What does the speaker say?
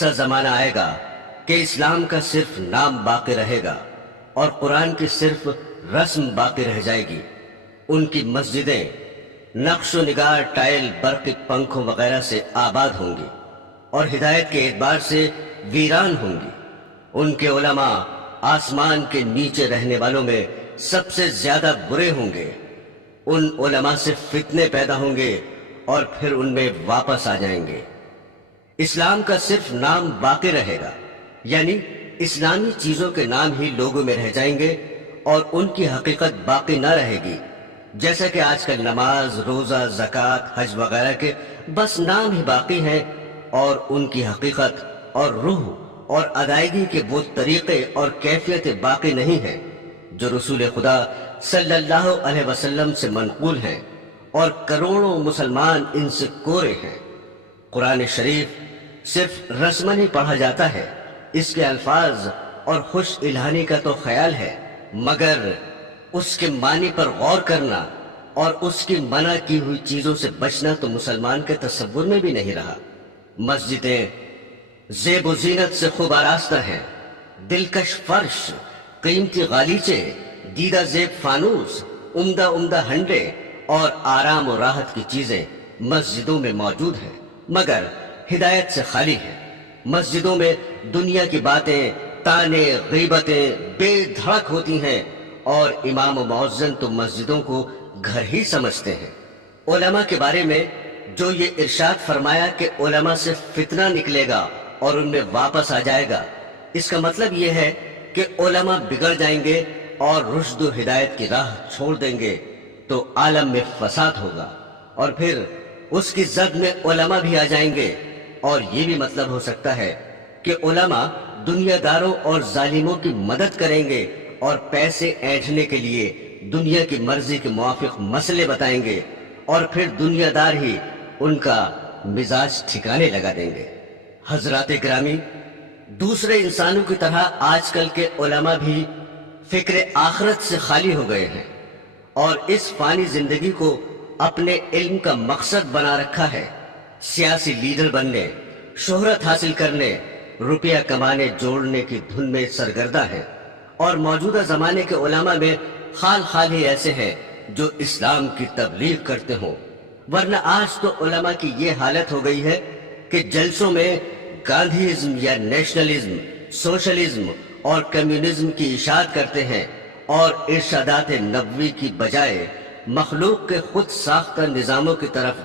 ایسا زمانہ آئے گا کہ اسلام کا صرف نام باقی رہے گا اور قرآن کی صرف رسم باقی رہ جائے گی۔ ان کی مسجدیں نقش و نگار، ٹائل، برقی پنکھوں وغیرہ سے آباد ہوں گی اور ہدایت کے اعتبار سے ویران ہوں گی۔ ان کے علماء آسمان کے نیچے رہنے والوں میں سب سے زیادہ برے ہوں گے۔ ان علماء سے فتنے پیدا ہوں گے اور پھر ان میں واپس آ جائیں گے۔ اسلام کا صرف نام باقی رہے گا، یعنی اسلامی چیزوں کے نام ہی لوگوں میں رہ جائیں گے اور ان کی حقیقت باقی نہ رہے گی، جیسا کہ آج کل نماز، روزہ، زکوٰۃ، حج وغیرہ کے بس نام ہی باقی ہیں اور ان کی حقیقت اور روح اور ادائیگی کے وہ طریقے اور کیفیتیں باقی نہیں ہیں جو رسول خدا صلی اللہ علیہ وسلم سے منقول ہیں، اور کروڑوں مسلمان ان سے کورے ہیں۔ قرآن شریف صرف رسماً ہی پڑھا جاتا ہے، اس کے الفاظ اور خوش الہانی کا تو خیال ہے، مگر اس کے معنی پر غور کرنا اور اس کی منع کی ہوئی چیزوں سے بچنا تو مسلمان کے تصور میں بھی نہیں رہا۔ مسجدیں زیب و زینت سے خوب آراستہ ہیں، دلکش فرش، قیمتی غالیچے، دیدہ زیب فانوس، عمدہ عمدہ ہنڈے اور آرام و راحت کی چیزیں مسجدوں میں موجود ہیں، مگر ہدایت سے خالی ہے۔ مسجدوں میں دنیا کی باتیں، تانے، غیبتیں بے دھڑک ہوتی ہیں، اور امام و مؤذن تو مسجدوں کو گھر ہی سمجھتے ہیں۔ علماء کے بارے میں جو یہ ارشاد فرمایا کہ علماء سے فتنہ نکلے گا اور ان میں واپس آ جائے گا، اس کا مطلب یہ ہے کہ علماء بگڑ جائیں گے اور رشد و ہدایت کی راہ چھوڑ دیں گے تو عالم میں فساد ہوگا، اور پھر اس کی زد میں علماء بھی آ جائیں گے۔ اور یہ بھی مطلب ہو سکتا ہے کہ علماء دنیا داروں اور ظالموں کی مدد کریں گے اور پیسے اینٹھنے کے لیے دنیا کی مرضی کے موافق مسئلے بتائیں گے، اور پھر دنیا دار ہی ان کا مزاج ٹھکانے لگا دیں گے۔ حضرات گرامی، دوسرے انسانوں کی طرح آج کل کے علماء بھی فکر آخرت سے خالی ہو گئے ہیں اور اس فانی زندگی کو اپنے علم کا مقصد بنا رکھا ہے۔ سیاسی لیڈر بننے، شہرت حاصل کرنے، روپیہ کمانے جوڑنے کی دھن میں سرگردہ ہیں، اور موجودہ زمانے کے علماء میں خال خال ہی ایسے ہیں جو اسلام کی تبلیغ کرتے ہوں، ورنہ آج تو علماء کی یہ حالت ہو گئی ہے کہ جلسوں میں گاندھیزم یا نیشنلزم، سوشلزم اور کمیونزم کی اشاعت کرتے ہیں، اور ارشادات نبوی کی بجائے مخلوق کے خود ساختہ نظاموں کی طرف